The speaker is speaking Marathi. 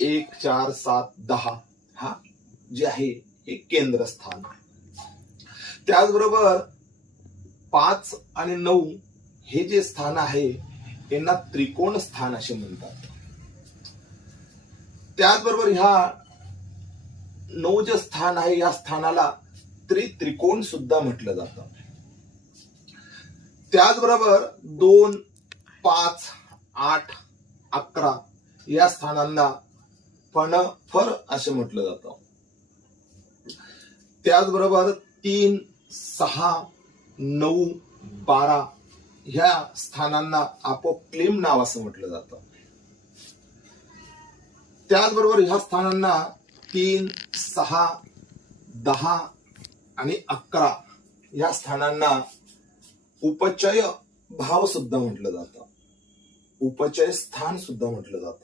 1 4 7 10 हा जे आहे हे केंद्रस्थान आहे. त्याचबरोबर 5 आणि 9 हे जे स्थान आहे यांना त्रिकोण स्थान असे म्हणतात. त्याचबरोबर ह्या 9 जे स्थान आहे या स्थानाला त्रिकोण सुद्धा म्हटलं जातं. त्याचबरोबर 2 5 8 11 या स्थानांना फणफर असे म्हटलं जातं. त्याचबरोबर 3 6 9 12 ह्या स्थानांना अपोक्लिम नाव असं म्हटलं जातं. त्याचबरोबर ह्या स्थानांना 3 6 10 आणि 11 या स्थानांना उपचय भाव सुद्धा म्हटलं जातं. उपचय स्थान सुद्धा म्हटलं जातं.